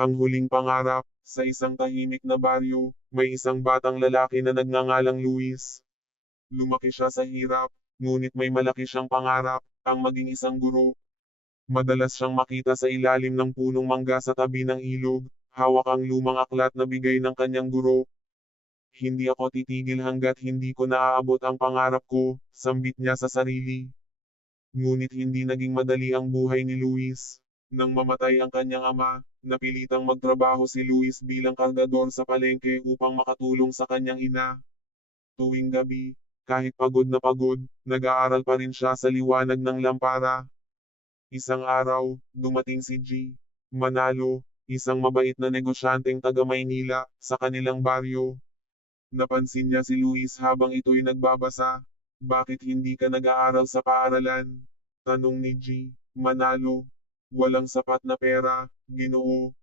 Ang huling pangarap, sa isang tahimik na baryo, may isang batang lalaki na nagngangalang Luis. Lumaki siya sa hirap, ngunit may malaki siyang pangarap, ang maging isang guro. Madalas siyang makita sa ilalim ng punong mangga sa tabi ng ilog, hawak ang lumang aklat na bigay ng kanyang guro. Hindi ako titigil hanggat hindi ko naaabot ang pangarap ko, sambit niya sa sarili. Ngunit hindi naging madali ang buhay ni Luis. Nang mamatay ang kanyang ama, napilitang magtrabaho si Luis bilang kargador sa palengke upang makatulong sa kanyang ina. Tuwing gabi, kahit pagod, nag-aaral pa rin siya sa liwanag ng lampara. Isang araw, dumating si G. Manalo, isang mabait na negosyanteng taga Maynila, sa kanilang baryo. Napansin niya si Luis habang ito'y nagbabasa. Bakit hindi ka nag-aaral sa paaralan? Tanong ni G. Manalo. Walang sapat na pera, Ginoo.